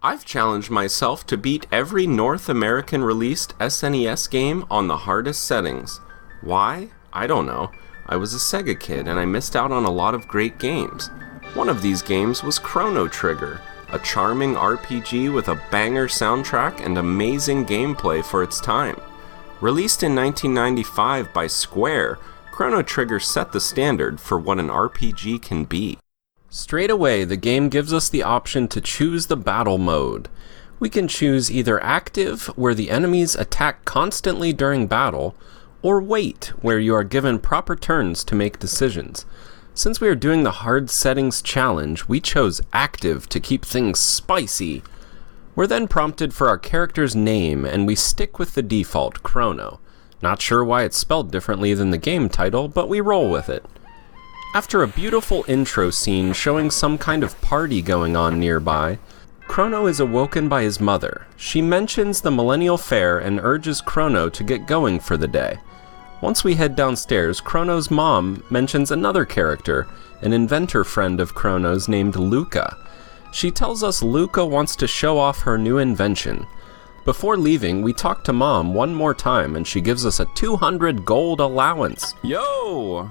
I've challenged myself to beat every North American released SNES game on the hardest settings. Why? I don't know. I was a Sega kid and I missed out on a lot of great games. One of these games was Chrono Trigger, a charming RPG with a banger soundtrack and amazing gameplay for its time. Released in 1995 by Square, Chrono Trigger set the standard for what an RPG can be. Straight away, the game gives us the option to choose the battle mode. We can choose either active, where the enemies attack constantly during battle, or wait, where you are given proper turns to make decisions. Since we are doing the hard settings challenge, we chose active to keep things spicy. We're then prompted for our character's name, and we stick with the default, Chrono. Not sure why it's spelled differently than the game title, but we roll with it. After a beautiful intro scene showing some kind of party going on nearby, Chrono is awoken by his mother. She mentions the Millennial Fair and urges Chrono to get going for the day. Once we head downstairs, Chrono's mom mentions another character, an inventor friend of Chrono's named Luca. She tells us Luca wants to show off her new invention. Before leaving, we talk to Mom one more time and she gives us a 200 gold allowance. Yo!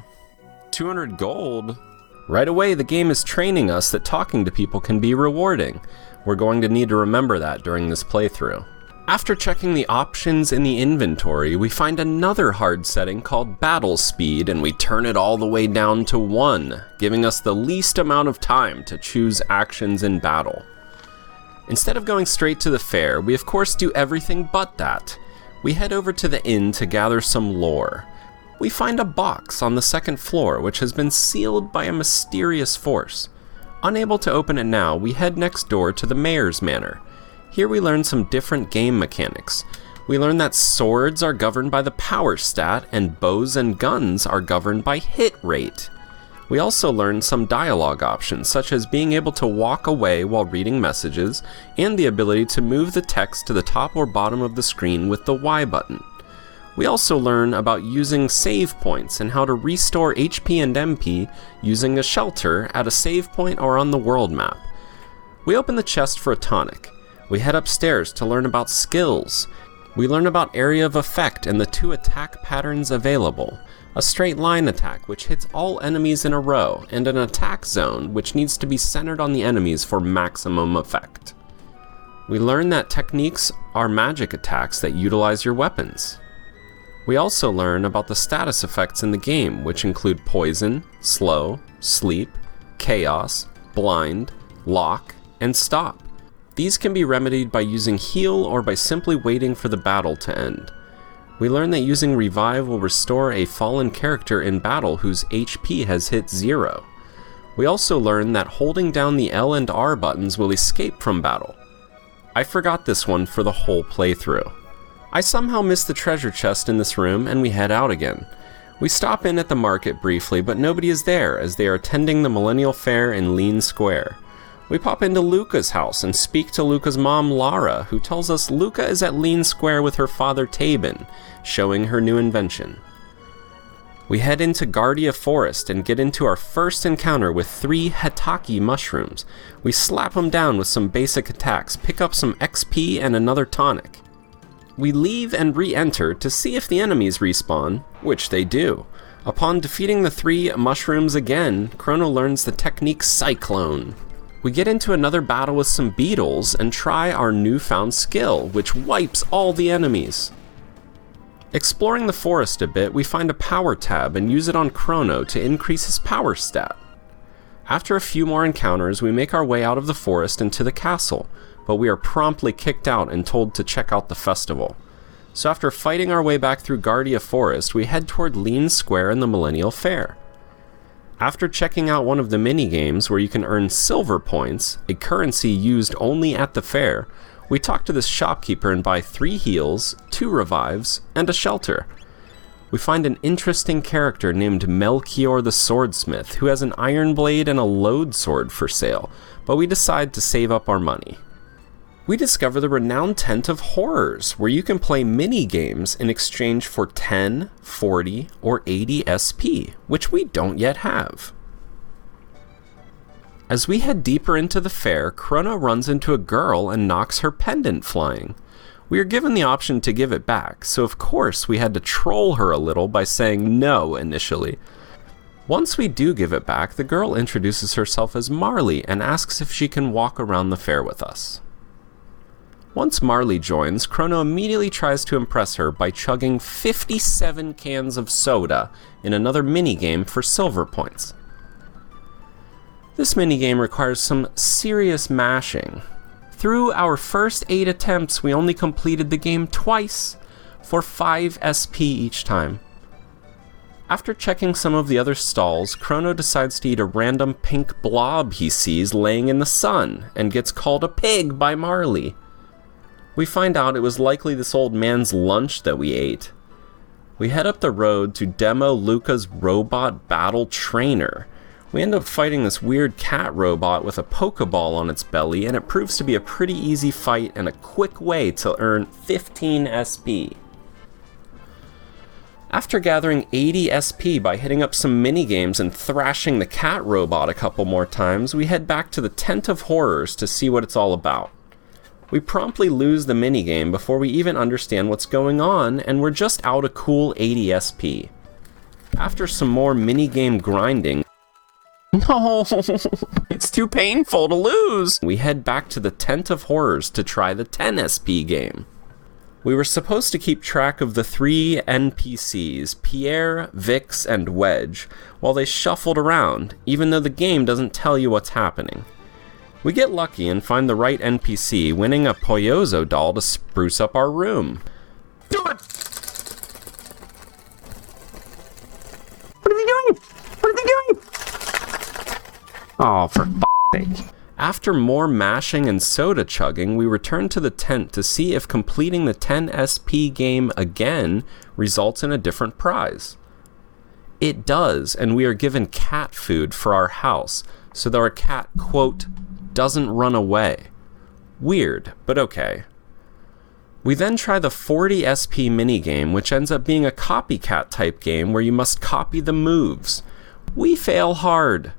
200 gold? Right away, the game is training us that talking to people can be rewarding. We're going to need to remember that during this playthrough. After checking the options in the inventory, we find another hard setting called Battle Speed, and we turn it all the way down to 1, giving us the least amount of time to choose actions in battle. Instead of going straight to the fair, we of course do everything but that. We head over to the inn to gather some lore. We find a box on the second floor which has been sealed by a mysterious force. Unable to open it now, we head next door to the mayor's manor. Here we learn some different game mechanics. We learn that swords are governed by the power stat and bows and guns are governed by hit rate. We also learn some dialogue options, such as being able to walk away while reading messages and the ability to move the text to the top or bottom of the screen with the Y button. We also learn about using save points and how to restore HP and MP using a shelter at a save point or on the world map. We open the chest for a tonic. We head upstairs to learn about skills. We learn about area of effect and the 2 attack patterns available. A straight line attack which hits all enemies in a row, and an attack zone which needs to be centered on the enemies for maximum effect. We learn that techniques are magic attacks that utilize your weapons. We also learn about the status effects in the game, which include poison, slow, sleep, chaos, blind, lock, and stop. These can be remedied by using heal or by simply waiting for the battle to end. We learn that using revive will restore a fallen character in battle whose HP has hit 0. We also learn that holding down the L and R buttons will escape from battle. I forgot this one for the whole playthrough. I somehow missed the treasure chest in this room and we head out again. We stop in at the market briefly, but nobody is there as they are attending the Millennial Fair in Lean Square. We pop into Luca's house and speak to Luca's mom, Lara, who tells us Luca is at Lean Square with her father, Tabin, showing her new invention. We head into Guardia Forest and get into our first encounter with 3 Hataki mushrooms. We slap them down with some basic attacks, pick up some XP and another tonic. We leave and re-enter to see if the enemies respawn, which they do. Upon defeating the 3 mushrooms again, Chrono learns the technique Cyclone. We get into another battle with some beetles and try our newfound skill, which wipes all the enemies. Exploring the forest a bit, we find a power tab and use it on Chrono to increase his power stat. After a few more encounters, we make our way out of the forest into the castle, but we are promptly kicked out and told to check out the festival. So after fighting our way back through Guardia Forest, we head toward Lean Square and the Millennial Fair. After checking out one of the mini-games where you can earn silver points, a currency used only at the fair, we talk to this shopkeeper and buy 3 heals, 2 revives, and a shelter. We find an interesting character named Melchior the Swordsmith who has an iron blade and a load sword for sale, but we decide to save up our money. We discover the renowned Tent of Horrors, where you can play mini-games in exchange for 10, 40, or 80 SP, which we don't yet have. As we head deeper into the fair, Chrono runs into a girl and knocks her pendant flying. We are given the option to give it back, so of course we had to troll her a little by saying no initially. Once we do give it back, the girl introduces herself as Marley and asks if she can walk around the fair with us. Once Marley joins, Chrono immediately tries to impress her by chugging 57 cans of soda in another minigame for silver points. This minigame requires some serious mashing. Through our first 8 attempts, we only completed the game twice, for 5 SP each time. After checking some of the other stalls, Chrono decides to eat a random pink blob he sees laying in the sun, and gets called a pig by Marley. We find out it was likely this old man's lunch that we ate. We head up the road to demo Luca's robot battle trainer. We end up fighting this weird cat robot with a Pokeball on its belly, and it proves to be a pretty easy fight and a quick way to earn 15 SP. After gathering 80 SP by hitting up some minigames and thrashing the cat robot a couple more times, we head back to the Tent of Horrors to see what it's all about. We promptly lose the minigame before we even understand what's going on, and we're just out a cool 80 SP. After some more minigame grinding, no, it's too painful to lose, we head back to the Tent of Horrors to try the 10 SP game. We were supposed to keep track of the 3 NPCs, Pierre, Vix, and Wedge, while they shuffled around, even though the game doesn't tell you what's happening. We get lucky and find the right NPC, winning a Poyozzo doll to spruce up our room. Do it! What are they doing? What are they doing? Oh, for f***'s sake. After more mashing and soda chugging, we return to the tent to see if completing the 10 SP game again results in a different prize. It does, and we are given cat food for our house, so that our cat, quote, doesn't run away. Weird, but okay. We then try the 40 SP minigame, which ends up being a copycat type game where you must copy the moves. We fail hard.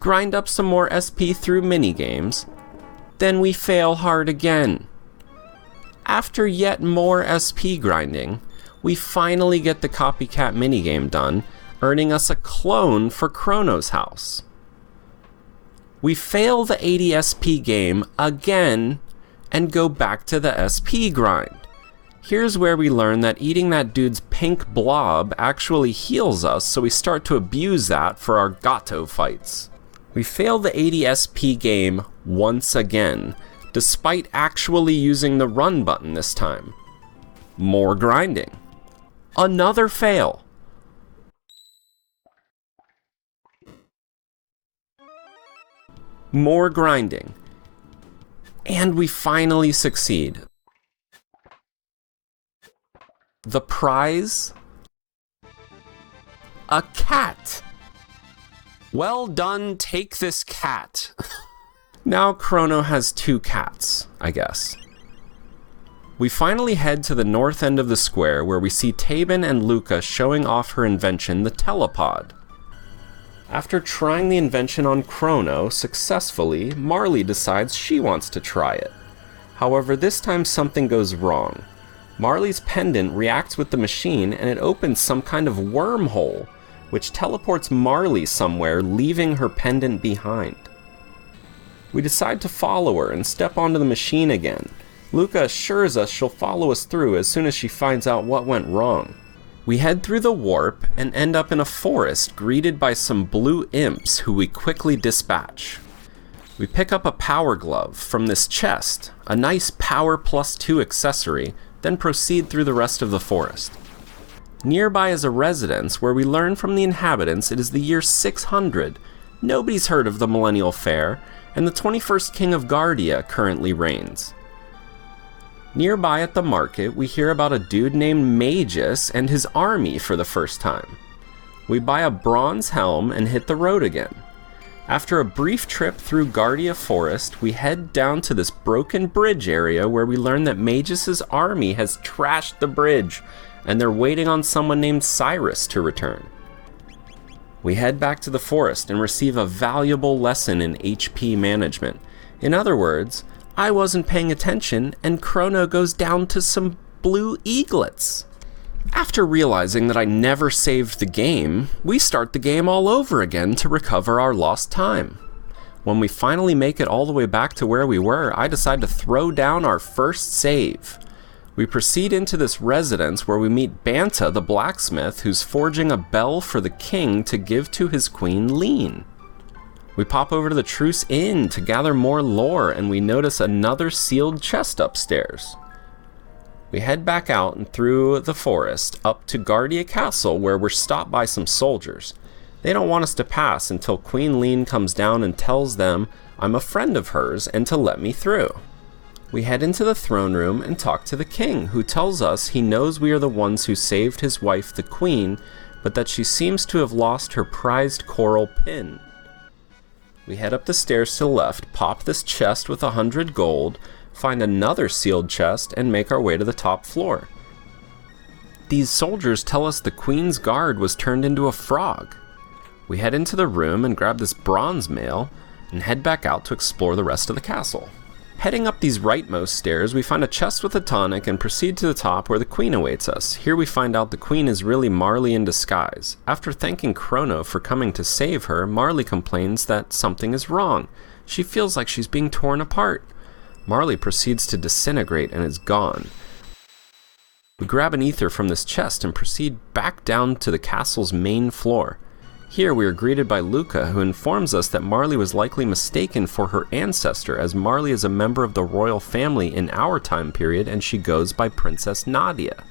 Grind up some more SP through minigames. Then we fail hard again. After yet more SP grinding, we finally get the copycat minigame done, earning us a clone for Chrono's house. We fail the 80 SP game again and go back to the SP grind. Here's where we learn that eating that dude's pink blob actually heals us, so we start to abuse that for our Gato fights. We fail the 80 SP game once again, despite actually using the run button this time. More grinding. Another fail. More grinding. And we finally succeed. The prize? A cat! Well done, take this cat. Now Chrono has 2 cats, I guess. We finally head to the north end of the square where we see Tabin and Luca showing off her invention, the telepod. After trying the invention on Chrono successfully, Marley decides she wants to try it. However, this time something goes wrong. Marley's pendant reacts with the machine and it opens some kind of wormhole, which teleports Marley somewhere, leaving her pendant behind. We decide to follow her and step onto the machine again. Luca assures us she'll follow us through as soon as she finds out what went wrong. We head through the warp and end up in a forest greeted by some blue imps who we quickly dispatch. We pick up a power glove from this chest, a nice power +2 accessory, then proceed through the rest of the forest. Nearby is a residence where we learn from the inhabitants it is the year 600, nobody's heard of the Millennial Fair, and the 21st King of Guardia currently reigns. Nearby at the market, we hear about a dude named Magus and his army for the first time. We buy a bronze helm and hit the road again. After a brief trip through Guardia Forest, we head down to this broken bridge area where we learn that Magus's army has trashed the bridge, and they're waiting on someone named Cyrus to return. We head back to the forest and receive a valuable lesson in HP management. In other words, I wasn't paying attention and Chrono goes down to some blue eaglets. After realizing that I never saved the game, we start the game all over again to recover our lost time. When we finally make it all the way back to where we were, I decide to throw down our first save. We proceed into this residence where we meet Banta the blacksmith, who's forging a bell for the king to give to his queen Lean. We pop over to the Truce Inn to gather more lore, and we notice another sealed chest upstairs. We head back out and through the forest up to Guardia Castle, where we're stopped by some soldiers. They don't want us to pass until Queen Lean comes down and tells them I'm a friend of hers and to let me through. We head into the throne room and talk to the king, who tells us he knows we are the ones who saved his wife, the queen, but that she seems to have lost her prized coral pin. We head up the stairs to the left, pop this chest with 100 gold, find another sealed chest, and make our way to the top floor. These soldiers tell us the queen's guard was turned into a frog. We head into the room and grab this bronze mail, and head back out to explore the rest of the castle. Heading up these rightmost stairs, we find a chest with a tonic and proceed to the top where the queen awaits us. Here we find out the queen is really Marley in disguise. After thanking Chrono for coming to save her, Marley complains that something is wrong. She feels like she's being torn apart. Marley proceeds to disintegrate and is gone. We grab an ether from this chest and proceed back down to the castle's main floor. Here we are greeted by Luca, who informs us that Marley was likely mistaken for her ancestor, as Marley is a member of the royal family in our time period and she goes by Princess Nadia.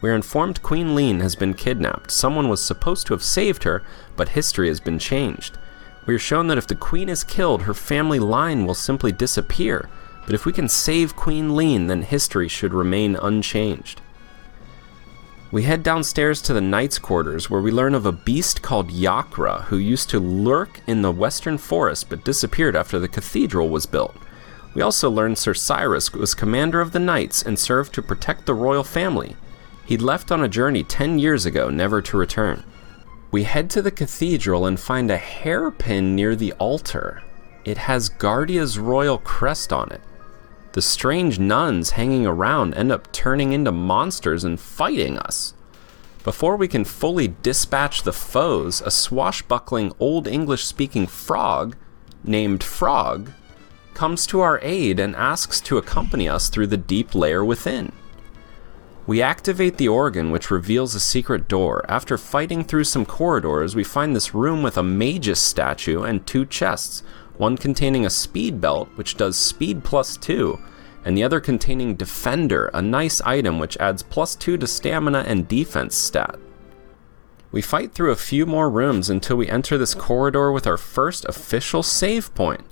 We are informed Queen Lean has been kidnapped. Someone was supposed to have saved her, but history has been changed. We are shown that if the queen is killed, her family line will simply disappear, but if we can save Queen Lean, then history should remain unchanged. We head downstairs to the Knight's Quarters, where we learn of a beast called Yakra, who used to lurk in the western forest but disappeared after the cathedral was built. We also learn Sir Cyrus was commander of the Knights and served to protect the royal family. He'd left on a journey 10 years ago, never to return. We head to the cathedral and find a hairpin near the altar. It has Guardia's royal crest on it. The strange nuns hanging around end up turning into monsters and fighting us. Before we can fully dispatch the foes, a swashbuckling Old English-speaking frog, named Frog, comes to our aid and asks to accompany us through the deep lair within. We activate the organ, which reveals a secret door. After fighting through some corridors, we find this room with a magus statue and 2 chests, one containing a speed belt, which does speed +2, and the other containing Defender, a nice item which adds +2 to stamina and defense stat. We fight through a few more rooms until we enter this corridor with our first official save point.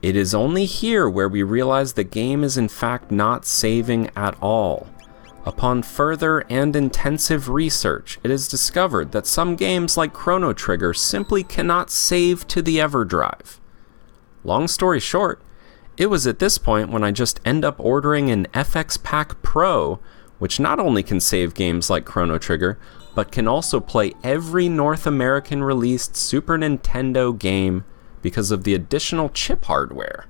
It is only here where we realize the game is in fact not saving at all. Upon further and intensive research, it is discovered that some games like Chrono Trigger simply cannot save to the EverDrive. Long story short, it was at this point when I just end up ordering an FX Pack Pro, which not only can save games like Chrono Trigger, but can also play every North American released Super Nintendo game because of the additional chip hardware.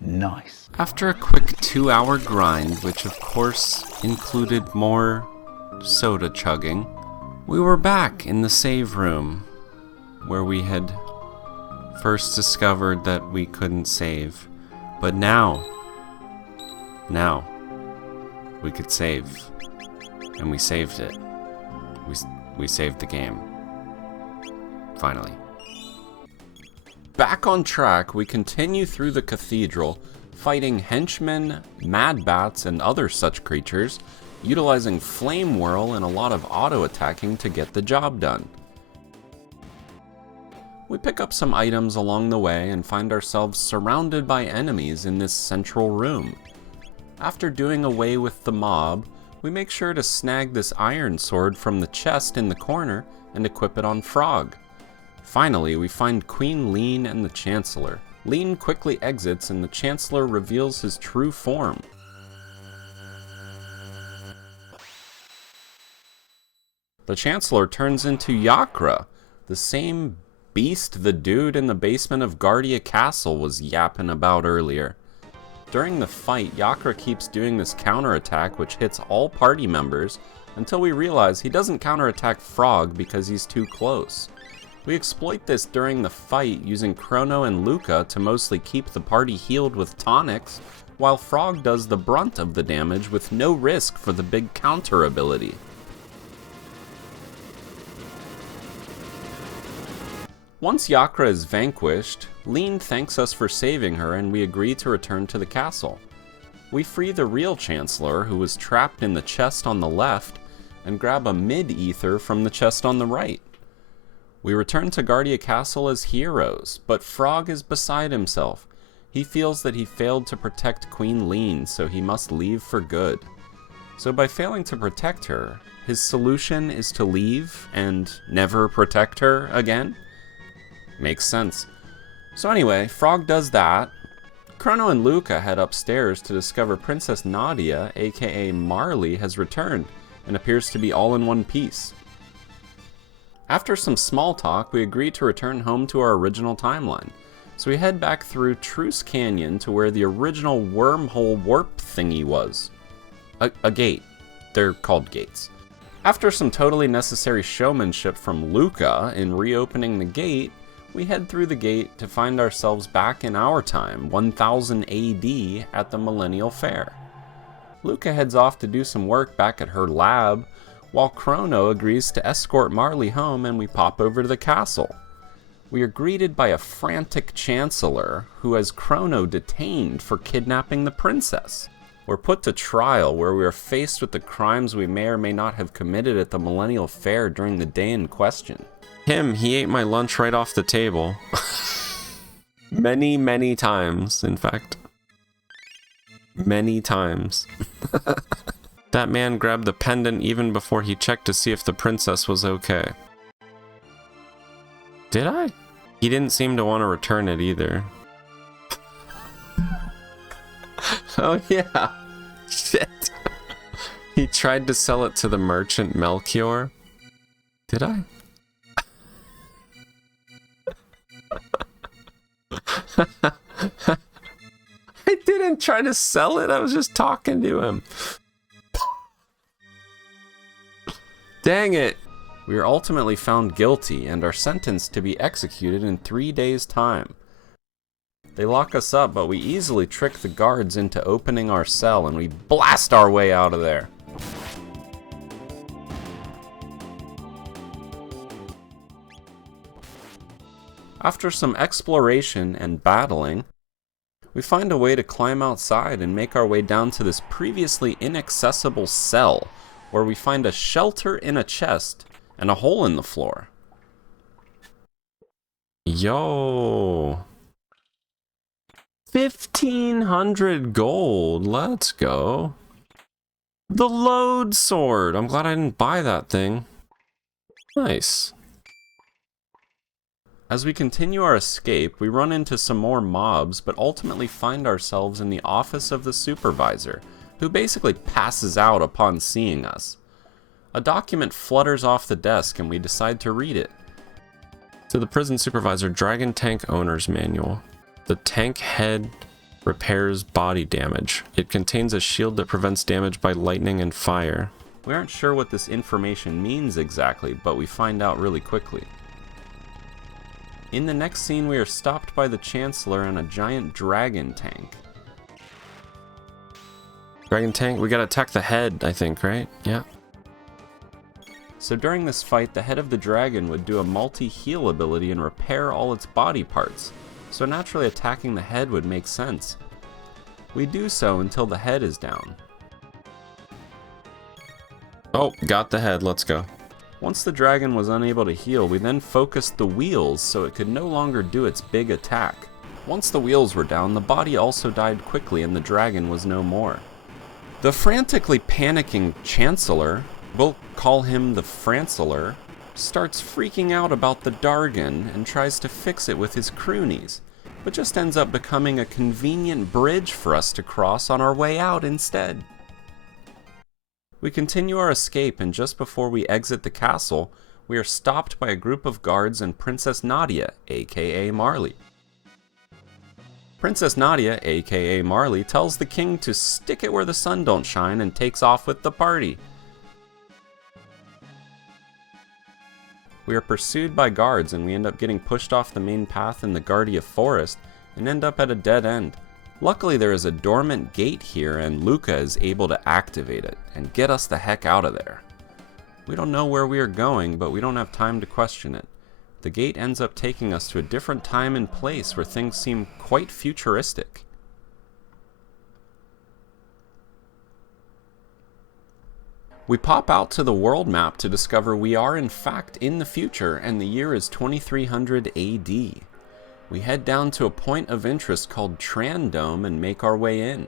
Nice. After a quick 2-hour grind, which of course included more soda chugging, we were back in the save room where we had first discovered that we couldn't save. But now we could save. And we saved it. We saved the game. Finally. Back on track, we continue through the cathedral, fighting henchmen, mad bats, and other such creatures, utilizing flame whirl and a lot of auto-attacking to get the job done. We pick up some items along the way and find ourselves surrounded by enemies in this central room. After doing away with the mob, we make sure to snag this iron sword from the chest in the corner and equip it on Frog. Finally, we find Queen Lean and the Chancellor. Lean quickly exits and the Chancellor reveals his true form. the Chancellor turns into Yakra, the same beast the dude in the basement of Guardia Castle was yapping about earlier. During the fight, Yakra keeps doing this counterattack which hits all party members until we realize he doesn't counterattack Frog because he's too close. We exploit this during the fight using Chrono and Luca to mostly keep the party healed with tonics, while Frog does the brunt of the damage with no risk for the big counter ability. Once Yakra is vanquished, Lean thanks us for saving her and we agree to return to the castle. We free the real Chancellor, who was trapped in the chest on the left, and grab a mid-ether from the chest on the right. We return to Guardia Castle as heroes, but Frog is beside himself. He feels that he failed to protect Queen Lean, so he must leave for good. So by failing to protect her, his solution is to leave and never protect her again? Makes sense. So anyway, Frog does that. Chrono and Luca head upstairs to discover Princess Nadia, aka Marley, has returned and appears to be all in one piece. After some small talk, we agree to return home to our original timeline. So we head back through Truce Canyon to where the original wormhole warp thingy was. A gate. They're called gates. After some totally necessary showmanship from Luca in reopening the gate, we head through the gate to find ourselves back in our time, 1000 AD, at the Millennial Fair. Luca heads off to do some work back at her lab, while Chrono agrees to escort Marley home and we pop over to the castle. We are greeted by a frantic Chancellor who has Chrono detained for kidnapping the princess. We're put to trial where we are faced with the crimes we may or may not have committed at the Millennial Fair during the day in question. He ate my lunch right off the table. Many times, in fact. Many times. That man grabbed the pendant even before he checked to see if the princess was okay. Did I? He didn't seem to want to return it either. Oh yeah. Shit. He tried to sell it to the merchant Melchior. Did I? I didn't try to sell it, I was just talking to him. Dang it! We are ultimately found guilty and are sentenced to be executed in 3 days' time. They lock us up, but we easily trick the guards into opening our cell and we blast our way out of there. After some exploration and battling, we find a way to climb outside and make our way down to this previously inaccessible cell, where we find a shelter in a chest and a hole in the floor. Yo! 1,500 gold, let's go. The load sword, I'm glad I didn't buy that thing. Nice. As we continue our escape, we run into some more mobs, but ultimately find ourselves in the office of the supervisor, who basically passes out upon seeing us. A document flutters off the desk and we decide to read it. To the prison supervisor, Dragon Tank Owner's Manual. The tank head repairs body damage. It contains a shield that prevents damage by lightning and fire. We aren't sure what this information means exactly, but we find out really quickly. In the next scene, we are stopped by the Chancellor and a giant dragon tank. Dragon tank? We gotta attack the head, I think, right? Yeah. So during this fight, the head of the dragon would do a multi-heal ability and repair all its body parts, so naturally attacking the head would make sense. We do so until the head is down. Oh, got the head, let's go. Once the dragon was unable to heal, we then focused the wheels so it could no longer do its big attack. Once the wheels were down, the body also died quickly and the dragon was no more. The frantically panicking Chancellor, we'll call him the Franceler, starts freaking out about the Dargon and tries to fix it with his croonies, but just ends up becoming a convenient bridge for us to cross on our way out instead. We continue our escape, and just before we exit the castle, we are stopped by a group of guards and Princess Nadia, aka Marley. Princess Nadia, aka Marley, tells the king to stick it where the sun don't shine and takes off with the party. We are pursued by guards and we end up getting pushed off the main path in the Guardia Forest and end up at a dead end. Luckily there is a dormant gate here and Luca is able to activate it and get us the heck out of there. We don't know where we are going, but we don't have time to question it. The gate ends up taking us to a different time and place where things seem quite futuristic. We pop out to the world map to discover we are in fact in the future and the year is 2300 AD. We head down to a point of interest called Trandome and make our way in.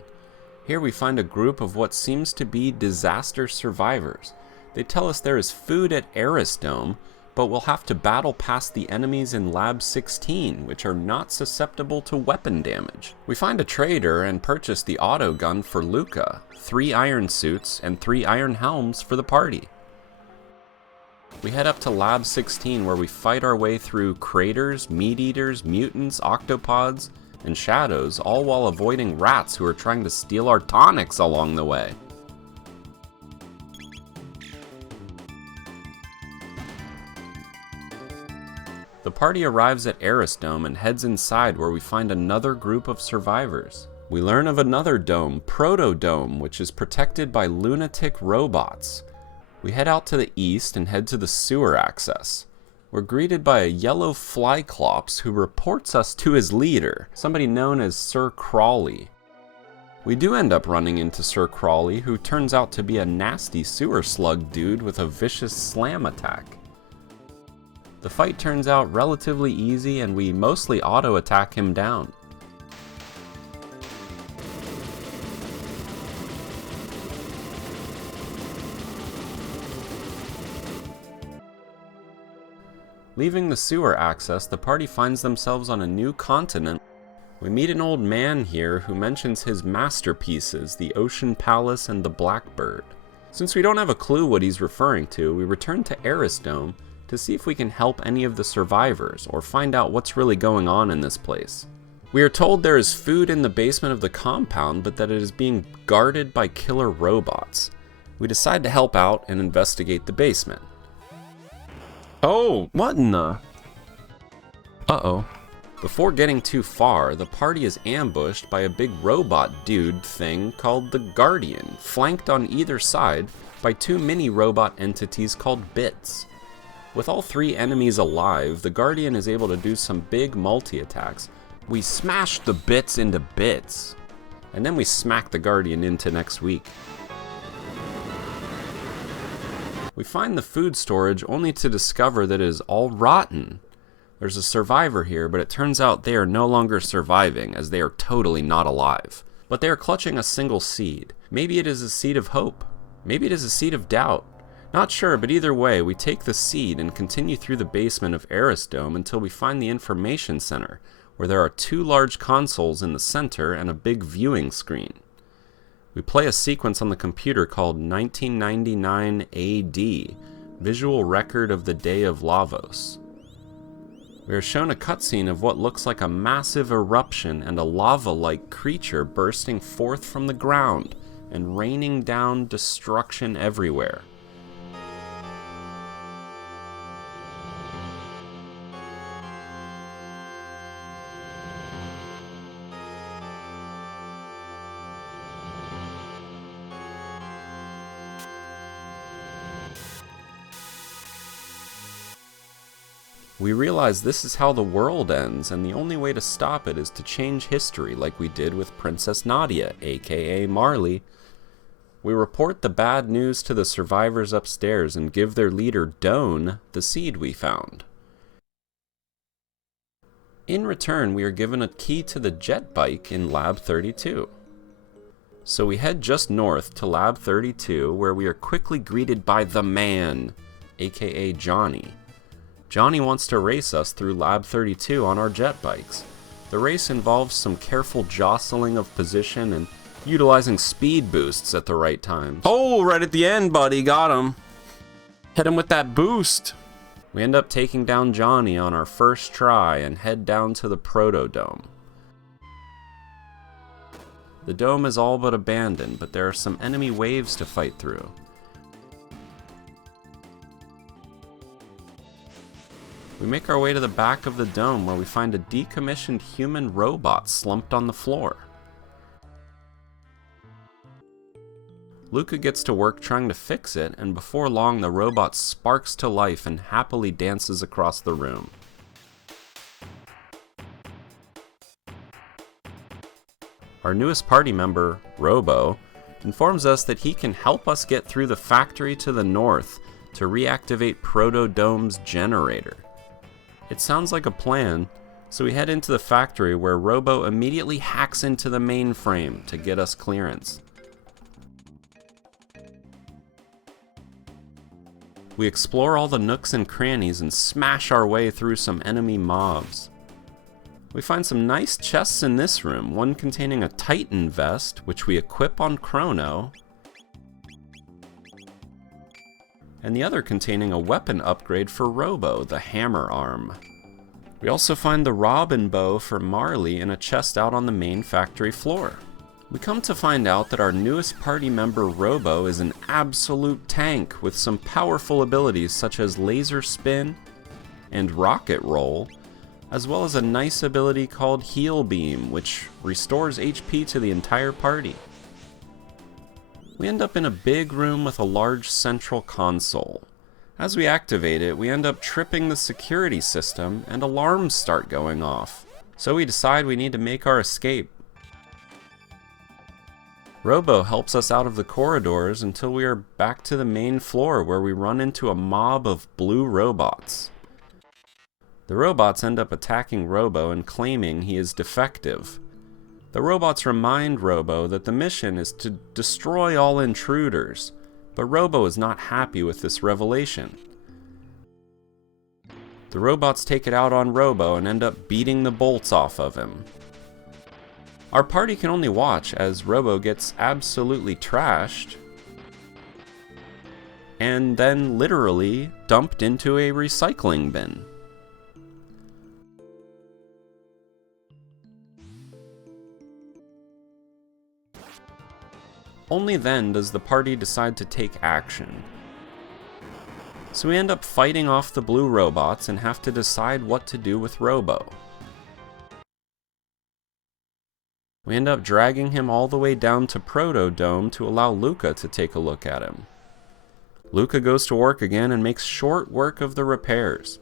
Here we find a group of what seems to be disaster survivors. They tell us there is food at Arisdome, but we'll have to battle past the enemies in Lab 16, which are not susceptible to weapon damage. We find a trader and purchase the auto gun for Luca, 3 iron suits, and 3 iron helms for the party. We head up to Lab 16 where we fight our way through craters, meat eaters, mutants, octopods, and shadows, all while avoiding rats who are trying to steal our tonics along the way. The party arrives at Arisdome and heads inside where we find another group of survivors. We learn of another dome, Protodome, which is protected by lunatic robots. We head out to the east and head to the sewer access. We're greeted by a yellow Flyclops who reports us to his leader, somebody known as Sir Crawley. We do end up running into Sir Crawley, who turns out to be a nasty sewer slug dude with a vicious slam attack. The fight turns out relatively easy and we mostly auto-attack him down. Leaving the sewer access, the party finds themselves on a new continent. We meet an old man here who mentions his masterpieces, the Ocean Palace and the Blackbird. Since we don't have a clue what he's referring to, we return to Arisdome to see if we can help any of the survivors or find out what's really going on in this place. We are told there is food in the basement of the compound, but that it is being guarded by killer robots. We decide to help out and investigate the basement. Oh, what in the... Uh-oh. Before getting too far, the party is ambushed by a big robot dude thing called the Guardian, flanked on either side by 2 mini robot entities called Bits. With all 3 enemies alive, the Guardian is able to do some big multi-attacks. We smash the Bits into bits, and then we smack the Guardian into next week. We find the food storage only to discover that it is all rotten. There's a survivor here, but it turns out they are no longer surviving, as they are totally not alive. But they are clutching a single seed. Maybe it is a seed of hope. Maybe it is a seed of doubt. Not sure, but either way, we take the seed and continue through the basement of Arisdome until we find the information center, where there are 2 large consoles in the center and a big viewing screen. We play a sequence on the computer called 1999 AD, Visual Record of the Day of Lavos. We are shown a cutscene of what looks like a massive eruption and a lava-like creature bursting forth from the ground and raining down destruction everywhere. We realize this is how the world ends, and the only way to stop it is to change history like we did with Princess Nadia, aka Marley. We report the bad news to the survivors upstairs and give their leader, Doan, the seed we found. In return, we are given a key to the jet bike in Lab 32. So we head just north to Lab 32, where we are quickly greeted by the man, aka Johnny. Johnny wants to race us through Lab 32 on our jet bikes. The race involves some careful jostling of position, and utilizing speed boosts at the right times. Oh, right at the end, buddy, got him. Hit him with that boost. We end up taking down Johnny on our first try and head down to the Proto-Dome. The dome is all but abandoned, but there are some enemy waves to fight through. We make our way to the back of the dome where we find a decommissioned human robot slumped on the floor. Luca gets to work trying to fix it, and before long the robot sparks to life and happily dances across the room. Our newest party member, Robo, informs us that he can help us get through the factory to the north to reactivate Proto-Dome's generator. It sounds like a plan, so we head into the factory where Robo immediately hacks into the mainframe to get us clearance. We explore all the nooks and crannies and smash our way through some enemy mobs. We find some nice chests in this room, one containing a Titan vest, which we equip on Chrono, and the other containing a weapon upgrade for Robo, the hammer arm. We also find the Robin bow for Marley in a chest out on the main factory floor. We come to find out that our newest party member, Robo, is an absolute tank with some powerful abilities such as laser spin and rocket roll, as well as a nice ability called Heal Beam, which restores HP to the entire party. We end up in a big room with a large central console. As we activate it, we end up tripping the security system and alarms start going off. So we decide we need to make our escape. Robo helps us out of the corridors until we are back to the main floor where we run into a mob of blue robots. The robots end up attacking Robo and claiming he is defective. The robots remind Robo that the mission is to destroy all intruders, but Robo is not happy with this revelation. The robots take it out on Robo and end up beating the bolts off of him. Our party can only watch as Robo gets absolutely trashed and then literally dumped into a recycling bin. Only then does the party decide to take action. So we end up fighting off the blue robots and have to decide what to do with Robo. We end up dragging him all the way down to Proto-Dome to allow Luca to take a look at him. Luca goes to work again and makes short work of the repairs.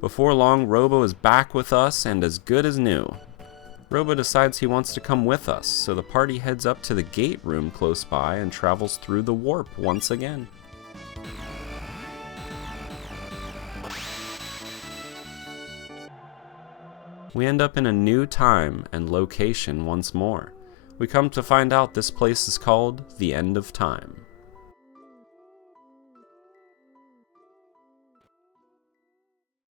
Before long, Robo is back with us and as good as new. Robo decides he wants to come with us, so the party heads up to the gate room close by and travels through the warp once again. We end up in a new time and location once more. We come to find out this place is called the End of Time.